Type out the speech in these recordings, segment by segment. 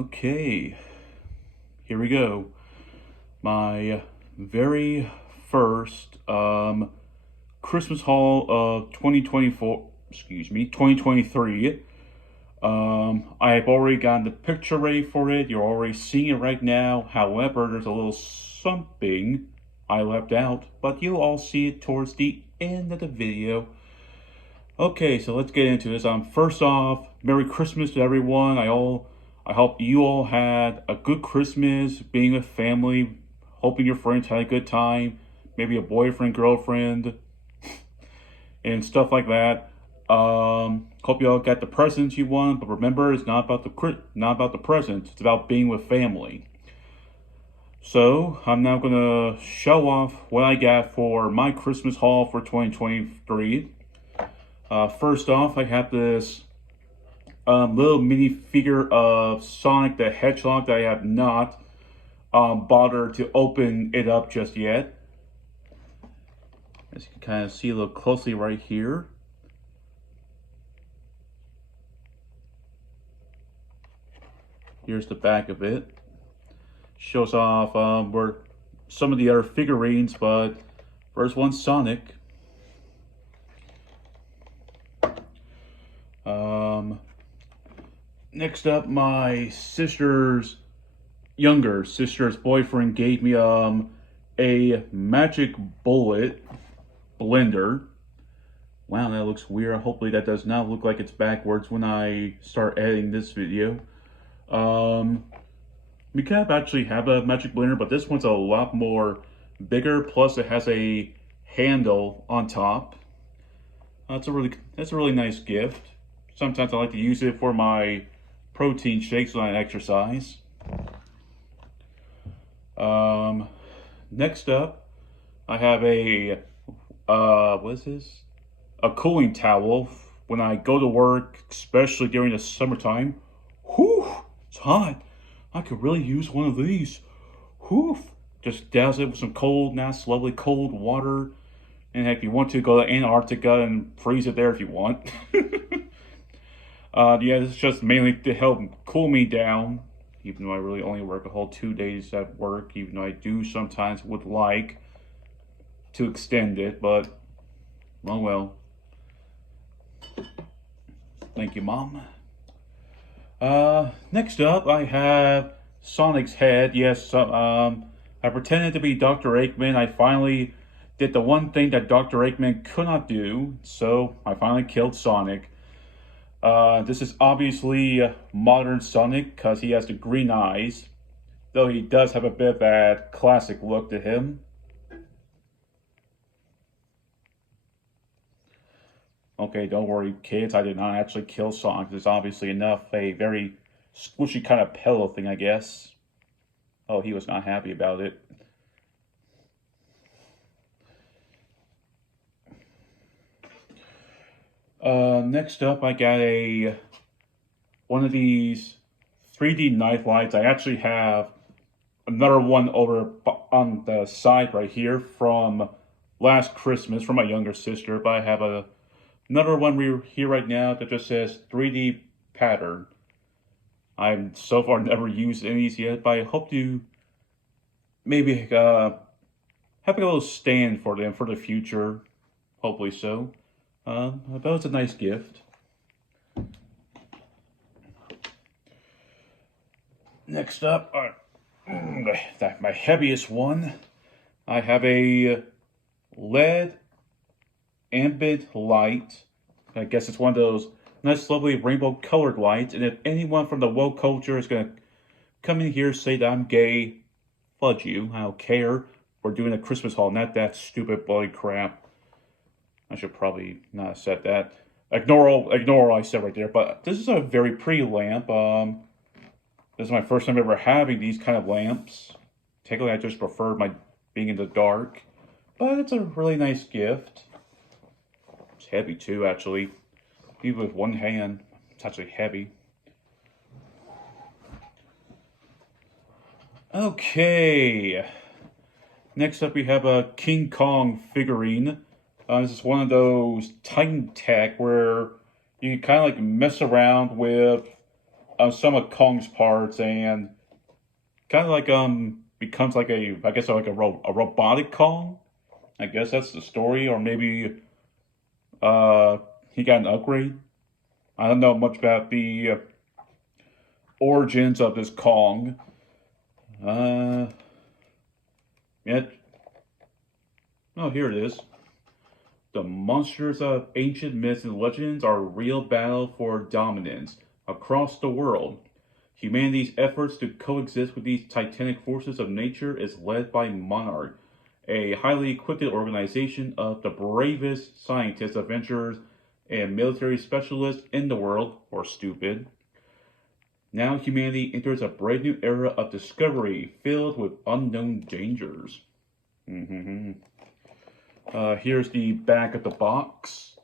Okay, here we go. My very first Christmas haul of 2023. I've already gotten the picture ready for it. You're already seeing it right now. However, there's a little something I left out, but you'll all see it towards the end of the video. Okay, so let's get into this. First off, Merry Christmas to everyone. I hope you all had a good Christmas, being with family, hoping your friends had a good time, maybe a boyfriend, girlfriend, and stuff like that. Hope you all got the presents you want, but remember, it's not about the presents. It's about being with family. So I'm now gonna show off what I got for my Christmas haul for 2023. First off, I have this little mini figure of Sonic the Hedgehog that I have not bothered to open it up just yet. As you can kind of see a little closely right here. Here's the back of it. Shows off where some of the other figurines, but first one, Sonic. Next up, my younger sister's boyfriend gave me a magic bullet blender. Wow, that looks weird. Hopefully that does not look like it's backwards when I start editing this video. We can actually have a magic blender, but this one's a lot more bigger. Plus, it has a handle on top. That's a really nice gift. Sometimes I like to use it for my protein shakes when I exercise. Next up, I have what is this? A cooling towel when I go to work, especially during the summertime. Whew, it's hot. I could really use one of these. Whew. Just douse it with some nice, lovely cold water. And if you want to, go to Antarctica and freeze it there if you want. Yeah, it's just mainly to help cool me down, even though I really only work a whole 2 days at work, even though I do sometimes would like to extend it, but, oh well. Thank you, Mom. Next up, I have Sonic's head. Yes, I pretended to be Dr. Eggman. I finally did the one thing that Dr. Eggman could not do, so I finally killed Sonic. This is obviously modern Sonic because he has the green eyes, though he does have a bit of that classic look to him. Okay, don't worry, kids, I did not actually kill Sonic. There's obviously a very squishy kind of pillow thing, I guess. Oh, he was not happy about it. Next up, I got one of these 3D knife lights. I actually have another one over on the side right here from last Christmas from my younger sister, but I have another one here right now that just says 3D pattern. I've so far never used any of these yet, but I hope to maybe have a little stand for them for the future. Hopefully so. But it's a nice gift. Next up, my heaviest one. I have a LED ambient light. I guess it's one of those nice, lovely rainbow colored lights. And if anyone from the woke culture is going to come in here and say that I'm gay, fudge you. I don't care. We're doing a Christmas haul, not that stupid bloody crap. I should probably not have said that. Ignore all I said right there. But this is a very pretty lamp. This is my first time ever having these kind of lamps. Technically, I just prefer being in the dark. But it's a really nice gift. It's heavy too, actually. Even with one hand, it's actually heavy. Okay. Next up, we have a King Kong figurine. This is one of those Titan Tech where you can kind of like mess around with some of Kong's parts and kind of like becomes like a, I guess like a robotic Kong. I guess that's the story, or maybe uh he got an upgrade. I don't know much about the origins of this Kong. Uh, yeah. Oh, here it is. The monsters of ancient myths and legends are a real battle for dominance across the world. Humanity's efforts to coexist with these titanic forces of nature is led by Monarch, a highly equipped organization of the bravest scientists, adventurers, and military specialists in the world, or stupid. Now humanity enters a brave new era of discovery filled with unknown dangers. Mm-hmm. Here's the back of the box.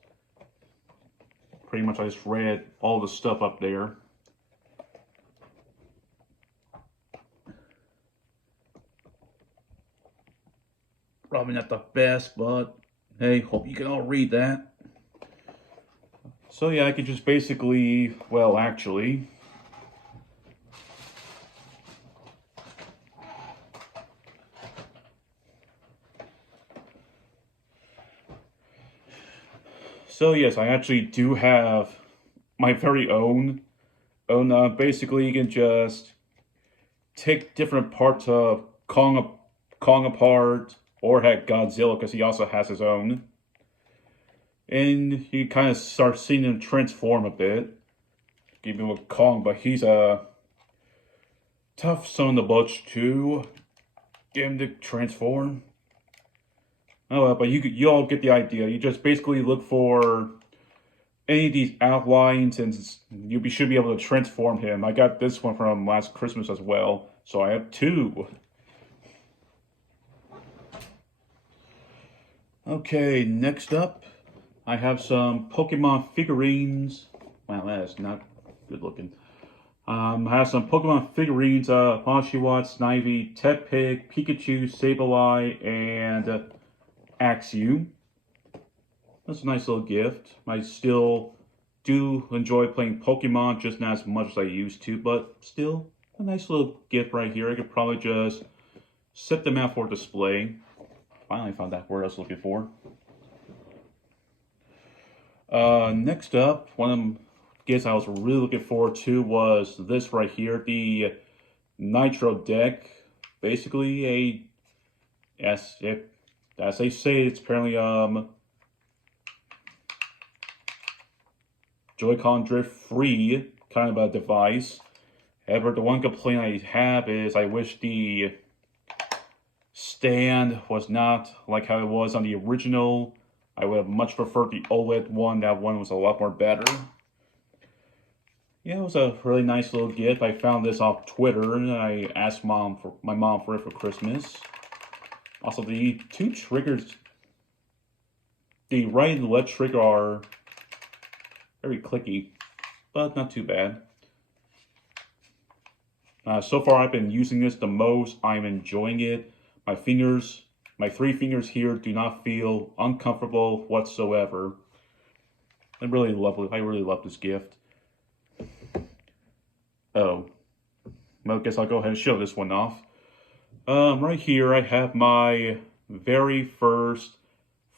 Pretty much I just read all the stuff up there. Probably not the best, but hey, hope you can all read that. So yeah, I could just basically, well, actually, so yes, I actually do have my very own. Basically, you can just take different parts of Kong apart, or heck, Godzilla, because he also has his own, and you kind of start seeing him transform a bit. Give him a Kong, but he's a tough son of the butch too. Get him to transform. Oh well, but you all get the idea. You just basically look for any of these outlines, and should be able to transform him. I got this one from last Christmas as well, so I have two. Okay, next up, I have some Pokemon figurines. Wow, that is not good looking. I have some Pokemon figurines, Oshawott, Snivy, Tepig, Pikachu, Sableye, and Axew. That's a nice little gift. I still do enjoy playing Pokemon, just not as much as I used to, but still a nice little gift right here. I could probably just set them out for display. Finally found that word I was looking for. Next up, one of them gifts I was really looking forward to was this right here, the Nitro deck. Basically as they say, it's apparently Joy-Con drift free kind of a device. However, the one complaint I have is I wish the stand was not like how it was on the original. I would have much preferred the OLED one. That one was a lot more better. Yeah, it was a really nice little gift. I found this off Twitter, and I asked my mom for it for Christmas. Also, the two triggers, the right and left trigger are very clicky, but not too bad. So far, I've been using this the most. I'm enjoying it. My three fingers here do not feel uncomfortable whatsoever. I really love this gift. Oh, well, I guess I'll go ahead and show this one off. Right here I have my very first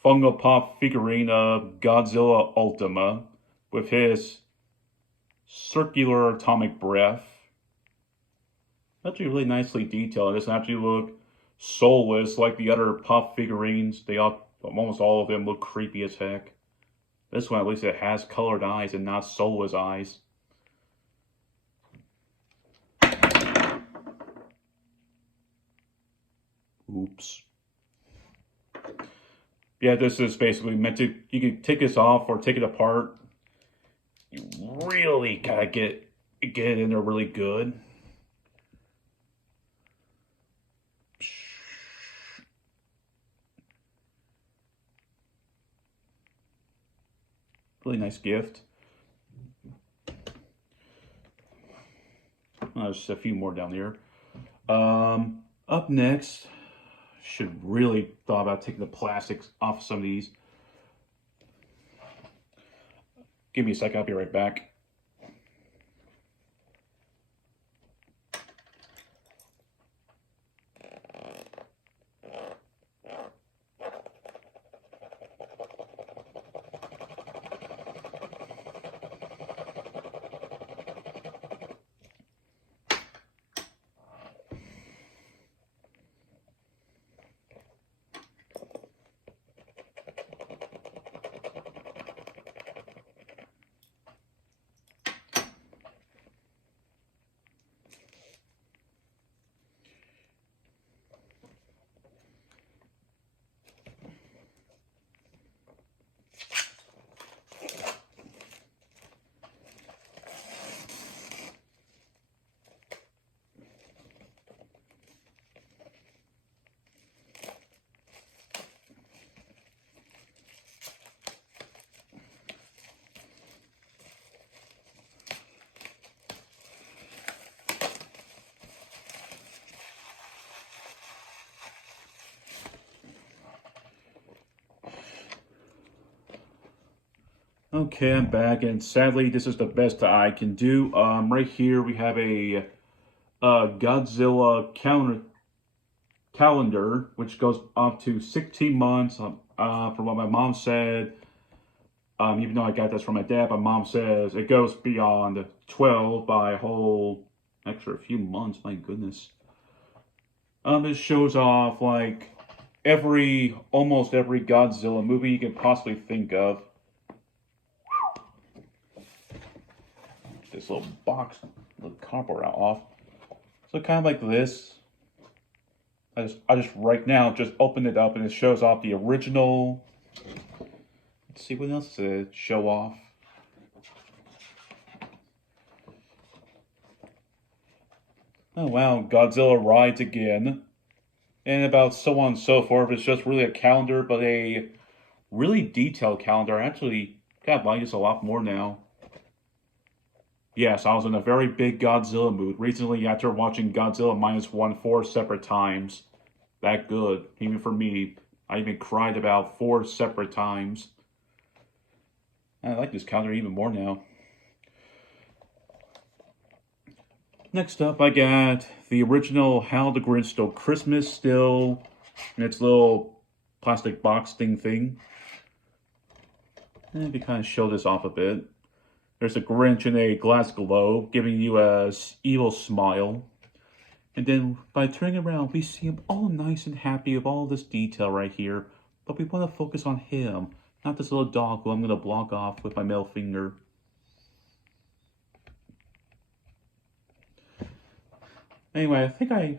Funko Pop figurine of Godzilla Ultima with his circular atomic breath. Actually really nicely detailed. It doesn't actually look soulless like the other pop figurines. Almost all of them look creepy as heck. This one, at least, it has colored eyes and not soulless eyes. Oops. Yeah, this is basically meant to, you can take this off or take it apart. You really gotta get it in there really good. Really nice gift. There's a few more down here. Up next, should really thought about taking the plastics off of some of these. Give me a sec, I'll be right back. Okay, I'm back, and sadly, this is the best I can do. Right here we have a Godzilla calendar, which goes up to 16 months. From what my mom said, even though I got this from my dad, my mom says it goes beyond 12 by a whole extra few months. My goodness. It shows off like almost every Godzilla movie you can possibly think of. This little box, the cardboard out off. So kind of like this. I just right now just opened it up and it shows off the original. Let's see what else to show off. Oh wow, Godzilla rides again. And about so on and so forth. It's just really a calendar, but a really detailed calendar. I actually kind of like this a lot more now. Yes, I was in a very big Godzilla mood recently after watching Godzilla -1 4 separate times. That good, even for me. I even cried about 4 separate times. I like this calendar even more now. Next up, I got the original How the Grinch Stole Christmas still in its little plastic box thing. And if you kind of show this off a bit. There's a Grinch in a glass globe giving you a evil smile. And then by turning around, we see him all nice and happy with all this detail right here. But we want to focus on him, not this little dog who I'm going to block off with my middle finger. Anyway, I think I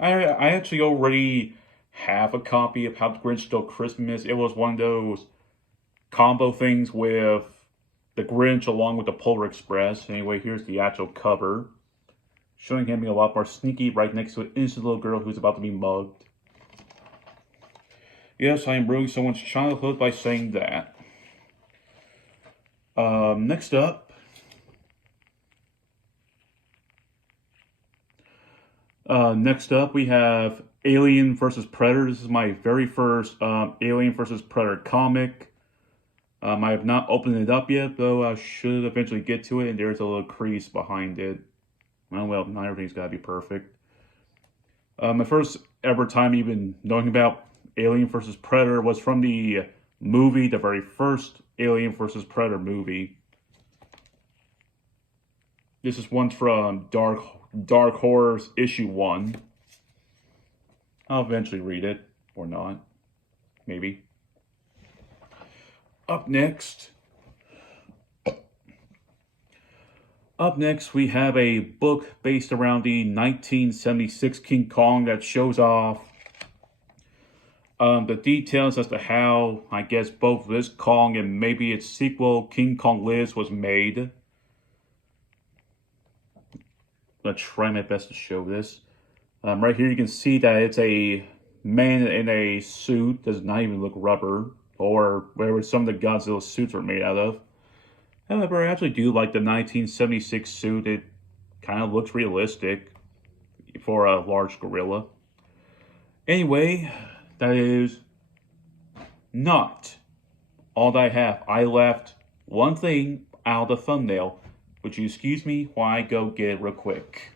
actually already have a copy of How the Grinch Stole Christmas. It was one of those combo things with the Grinch along with the Polar Express. Anyway, here's the actual cover, showing him being a lot more sneaky right next to an innocent little girl who's about to be mugged. Yes, I am ruining someone's childhood by saying that. Next up, we have Alien vs. Predator. This is my very first Alien vs. Predator comic. I have not opened it up yet, though I should eventually get to it, and there's a little crease behind it. Well, not everything's got to be perfect. My first ever time even knowing about Alien vs. Predator was from the movie, the very first Alien vs. Predator movie. This is one from Dark Horse issue 1. I'll eventually read it, or not. Maybe. Up next, we have a book based around the 1976 King Kong that shows off the details as to how, I guess, both this Kong and maybe its sequel, King Kong Lives, was made. I'm going to try my best to show this. Right here you can see that it's a man in a suit. Does not even look rubber, or whatever some of the Godzilla suits were made out of. However, I actually do like the 1976 suit. It kind of looks realistic for a large gorilla. Anyway, that is not all that I have. I left one thing out of the thumbnail. Would you excuse me while I go get it real quick?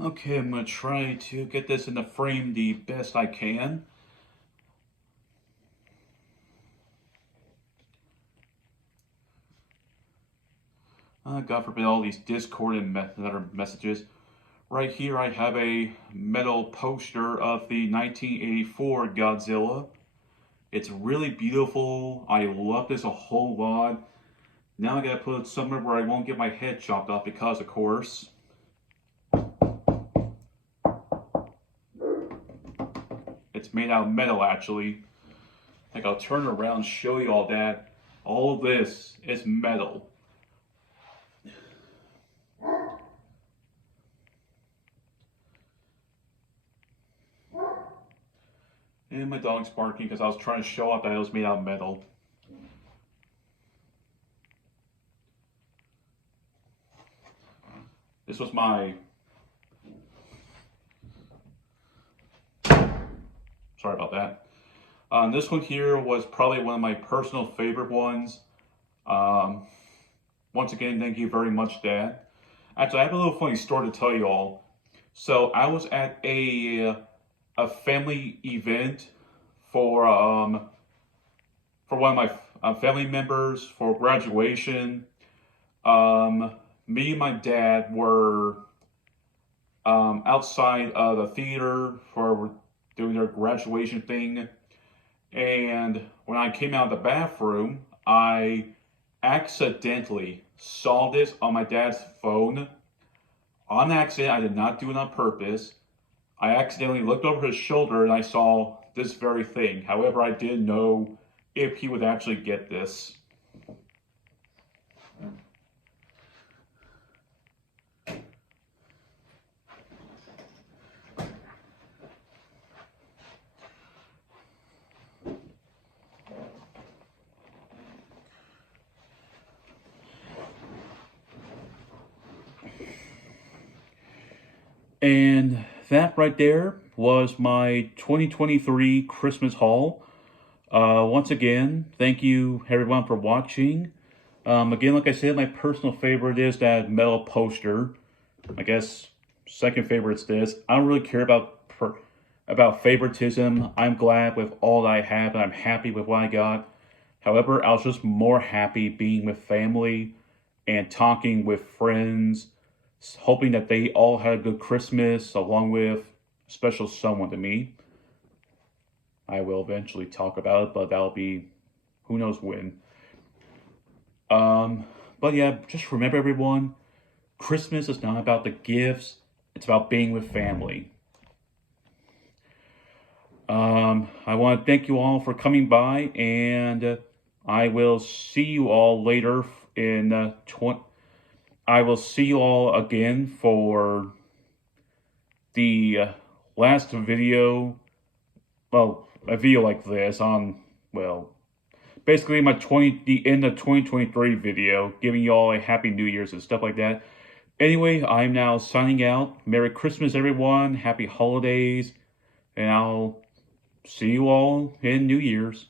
Okay, I'm going to try to get this in the frame the best I can. God forbid all these Discord and other messages. Right here I have a metal poster of the 1984 Godzilla. It's really beautiful. I love this a whole lot. Now I gotta put it somewhere where I won't get my head chopped off because, of course. It's made out of metal, actually. Like, I'll turn around and show you all that. All of this is metal. And my dog's barking because I was trying to show off that it was made out of metal. This was my... Sorry about that. This one here was probably one of my personal favorite ones. Once again, thank you very much, Dad. Actually, I have a little funny story to tell you all. So I was at a family event for one of my family members for graduation. Me and my dad were outside of the theater for doing their graduation thing, and when I came out of the bathroom, I accidentally saw this on my dad's phone. On accident, I did not do it on purpose. I accidentally looked over his shoulder and I saw this very thing. However, I didn't know if he would actually get this. And that right there was my 2023 Christmas haul. Once again, thank you everyone for watching. Again, like I said, my personal favorite is that metal poster. I guess second favorite is this. I don't really care about favoritism. I'm glad with all that I have, and I'm happy with what I got. However, I was just more happy being with family and talking with friends, hoping that they all had a good Christmas, along with a special someone to me. I will eventually talk about it, but that'll be who knows when. But yeah, just remember everyone, Christmas is not about the gifts, it's about being with family. I want to thank you all for coming by, and I will see you all later in I will see you all again for the last video. Well, a video like this on, well, basically the end of 2023 video, giving you all a happy New Year's and stuff like that. Anyway, I'm now signing out. Merry Christmas, everyone. Happy holidays. And I'll see you all in New Year's.